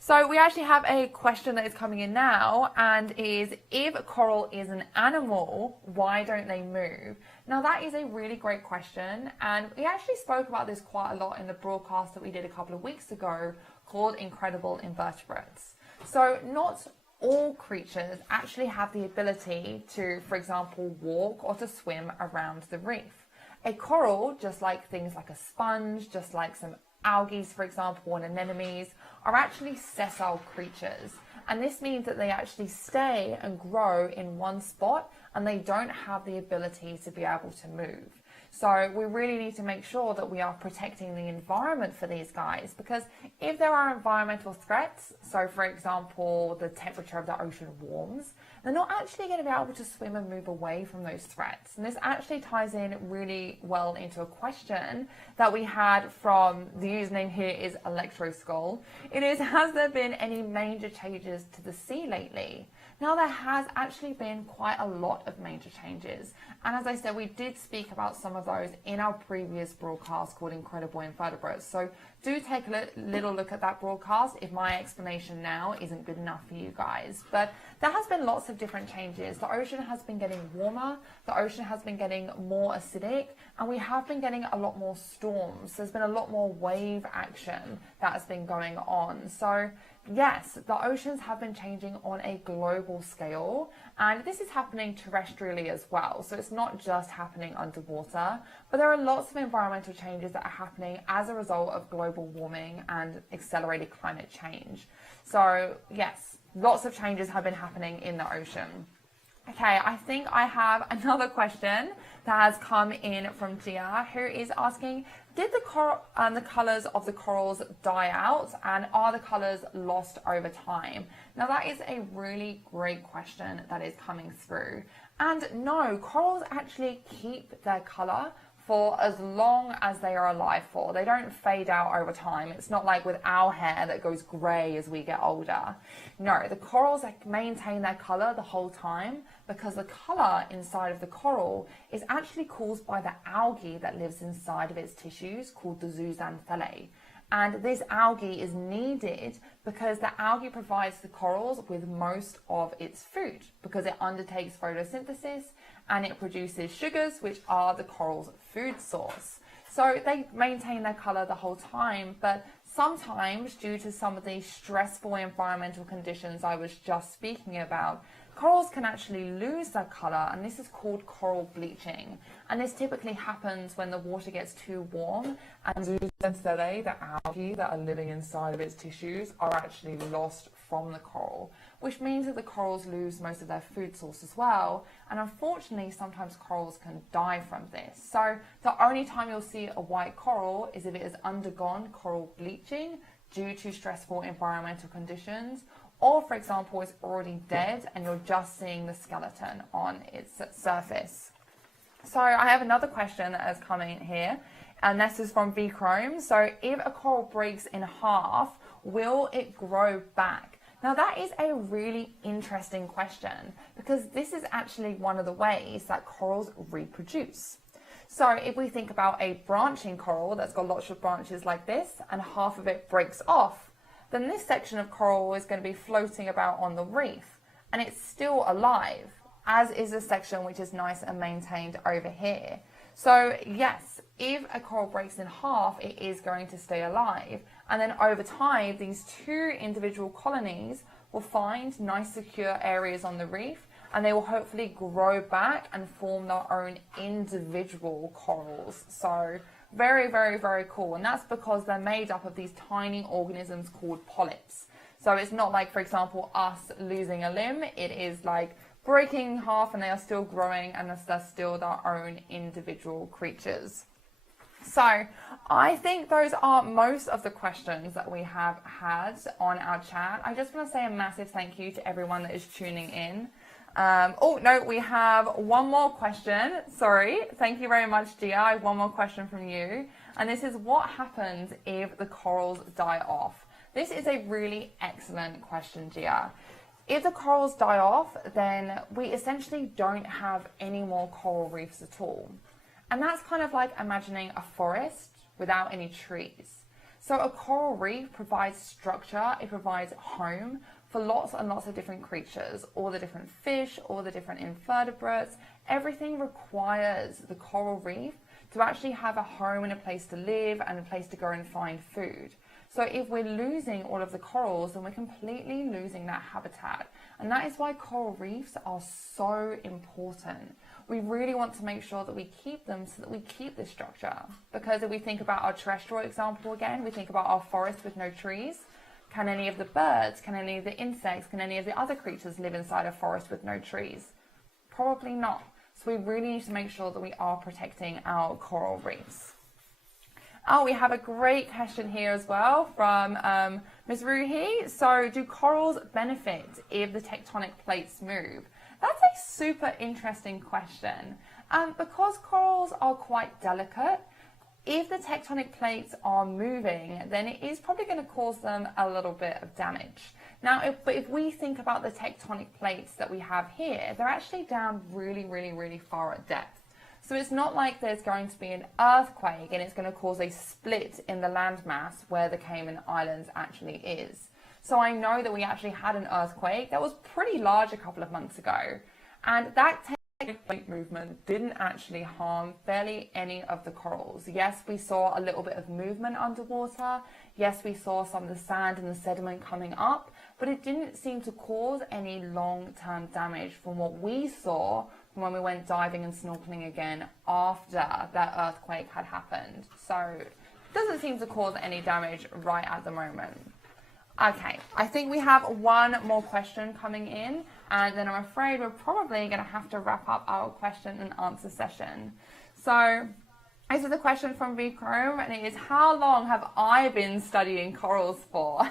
So we actually have a question that is coming in now, and is, if coral is an animal, why don't they move? Now, that is a really great question, and we actually spoke about this quite a lot in the broadcast that we did a couple of weeks ago called Incredible Invertebrates. So not all creatures actually have the ability to, for example, walk or to swim around the reef. A coral, just like things like a sponge, just like some algae, for example, and anemones, are actually sessile creatures. And this means that they actually stay and grow in one spot, and they don't have the ability to be able to move. So we really need to make sure that we are protecting the environment for these guys, because if there are environmental threats, so for example, the temperature of the ocean warms, they're not actually going to be able to swim and move away from those threats. And this actually ties in really well into a question that we had from, the username here is Electroskull. It is, has there been any major changes to the sea lately? Now, there has actually been quite a lot of major changes. And as I said, we did speak about some of those in our previous broadcast called Incredible Invertebrates. So do take a little look at that broadcast if my explanation now isn't good enough for you guys. But there has been lots of different changes. The ocean has been getting warmer, the ocean has been getting more acidic, and we have been getting a lot more storms. There's been a lot more wave action that has been going on. So yes, the oceans have been changing on a global scale, and this is happening terrestrially as well. So it's not just happening underwater, but there are lots of environmental changes that are happening as a result of global warming and accelerated climate change. So yes, lots of changes have been happening in the ocean. Okay, I think I have another question that has come in from Gia, who is asking, did the colours of the corals die out, and are the colours lost over time? Now that is a really great question that is coming through. And no, corals actually keep their colour for as long as they are alive for. They don't fade out over time. It's not like with our hair that goes grey as we get older. No, the corals maintain their colour the whole time because the colour inside of the coral is actually caused by the algae that lives inside of its tissues called the zooxanthellae. And this algae is needed because the algae provides the corals with most of its food because it undertakes photosynthesis and it produces sugars, which are the coral's food source. So they maintain their colour the whole time, but sometimes due to some of the stressful environmental conditions I was just speaking about, corals can actually lose their colour, and this is called coral bleaching. And this typically happens when the water gets too warm and zooxanthellae, the algae that are living inside of its tissues, are actually lost from the coral, which means that the corals lose most of their food source as well. And unfortunately, sometimes corals can die from this. So the only time you'll see a white coral is if it has undergone coral bleaching due to stressful environmental conditions, or for example, it's already dead and you're just seeing the skeleton on its surface. So I have another question that has come in here, and this is from V Chrome. So if a coral breaks in half, will it grow back? Now that is a really interesting question because this is actually one of the ways that corals reproduce. So if we think about a branching coral that's got lots of branches like this and half of it breaks off, then this section of coral is going to be floating about on the reef and it's still alive, as is the section which is nice and maintained over here. So yes, if a coral breaks in half, it is going to stay alive. And then over time, these two individual colonies will find nice secure areas on the reef, and they will hopefully grow back and form their own individual corals. So very, very, very cool. And that's because they're made up of these tiny organisms called polyps. So it's not like, for example, us losing a limb. It is like breaking in half and they are still growing, and they're still their own individual creatures. So I think those are most of the questions that we have had on our chat. I just want to say a massive thank you to everyone that is tuning in. Oh, no, we have one more question. Sorry. Thank you very much, Gia. I have one more question from you. And this is, what happens if the corals die off? This is a really excellent question, Gia. If the corals die off, then we essentially don't have any more coral reefs at all. And that's kind of like imagining a forest without any trees. So a coral reef provides structure, it provides home for lots and lots of different creatures, all the different fish, all the different invertebrates. Everything requires the coral reef to actually have a home and a place to live and a place to go and find food. So if we're losing all of the corals, then we're completely losing that habitat. And that is why coral reefs are so important. We really want to make sure that we keep them so that we keep this structure. Because if we think about our terrestrial example again, we think about our forest with no trees. Can any of the birds, can any of the insects, can any of the other creatures live inside a forest with no trees? Probably not. So we really need to make sure that we are protecting our coral reefs. Oh, we have a great question here as well from Ms. Ruhi. So do corals benefit if the tectonic plates move? That's a super interesting question. Because corals are quite delicate, if the tectonic plates are moving, then it is probably going to cause them a little bit of damage. Now, if we think about the tectonic plates that we have here, they're actually down really, really, really far at depth. So it's not like there's going to be an earthquake and it's going to cause a split in the landmass where the Cayman Islands actually is. So I know that we actually had an earthquake that was pretty large a couple of months ago. And that Wake movement didn't actually harm barely any of the corals. Yes, we saw a little bit of movement underwater. Yes, we saw some of the sand and the sediment coming up, but it didn't seem to cause any long-term damage from what we saw from when we went diving and snorkeling again after that earthquake had happened. So it doesn't seem to cause any damage right at the moment. Okay, I think we have one more question coming in, and then I'm afraid we're probably going to have to wrap up our question and answer session. So this is a question from V Chrome, and it is, how long have I been studying corals for?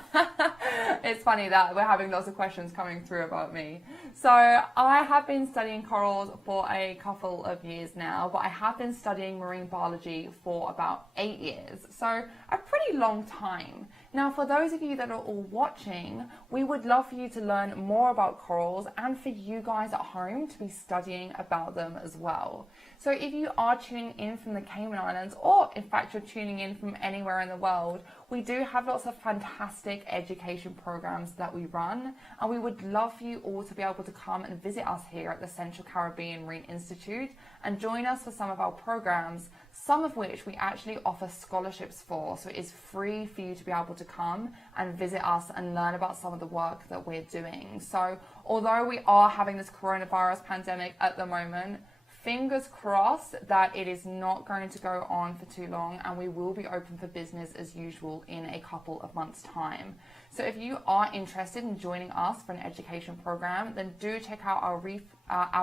It's funny that we're having lots of questions coming through about me. So I have been studying corals for a couple of years now, but I have been studying marine biology for about 8 years. So a pretty long time. Now, for those of you that are all watching, we would love for you to learn more about corals and for you guys at home to be studying about them as well. So if you are tuning in from the Cayman Islands, or in fact you're tuning in from anywhere in the world, we do have lots of fantastic education programs that we run, and we would love for you all to be able to come and visit us here at the Central Caribbean Marine Institute and join us for some of our programs, some of which we actually offer scholarships for. So it is free for you to be able to come and visit us and learn about some of the work that we're doing. So although we are having this coronavirus pandemic at the moment, fingers crossed that it is not going to go on for too long, and we will be open for business as usual in a couple of months' time. So if you are interested in joining us for an education program, then do check out our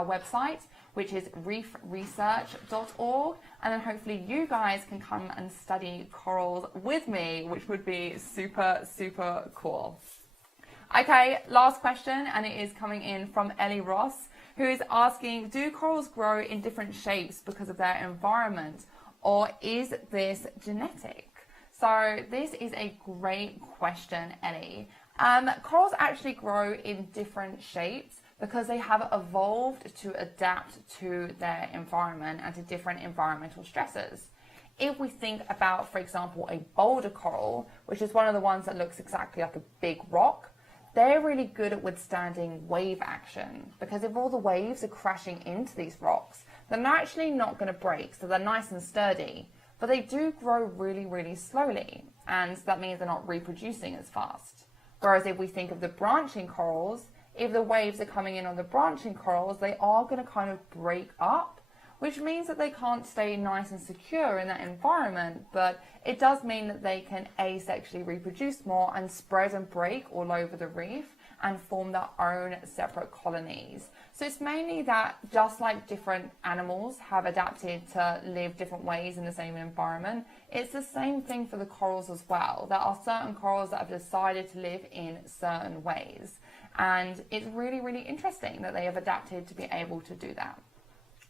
website, which is reefresearch.org, and then hopefully you guys can come and study corals with me, which would be super, super cool. Okay, last question, and it is coming in from Ellie Ross, who is asking, do corals grow in different shapes because of their environment, or is this genetic? So this is a great question, Ellie. Corals actually grow in different shapes because they have evolved to adapt to their environment and to different environmental stresses. If we think about, for example, a boulder coral, which is one of the ones that looks exactly like a big rock, they're really good at withstanding wave action, because if all the waves are crashing into these rocks, they're actually not going to break, so they're nice and sturdy, but they do grow really, really slowly, and that means they're not reproducing as fast. Whereas if we think of the branching corals, if the waves are coming in on the branching corals, they are going to kind of break up, which means that they can't stay nice and secure in that environment, but it does mean that they can asexually reproduce more and spread and break all over the reef and form their own separate colonies. So it's mainly that, just like different animals have adapted to live different ways in the same environment, it's the same thing for the corals as well. There are certain corals that have decided to live in certain ways, and it's really, really interesting that they have adapted to be able to do that.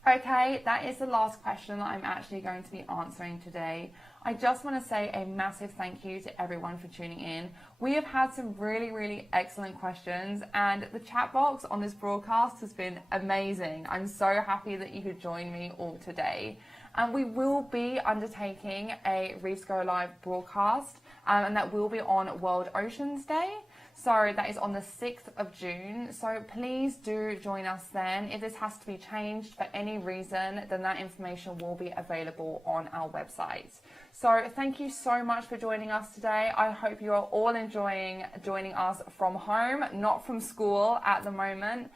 Okay, that is the last question that I'm actually going to be answering today. I just want to say a massive thank you to everyone for tuning in. We have had some really, really excellent questions, and the chat box on this broadcast has been amazing. I'm so happy that you could join me all today. And we will be undertaking a Reefs Go Live broadcast, and that will be on World Oceans Day. So that is on the 6th of June. So please do join us then. If this has to be changed for any reason, then that information will be available on our website. So thank you so much for joining us today. I hope you are all enjoying joining us from home, not from school at the moment.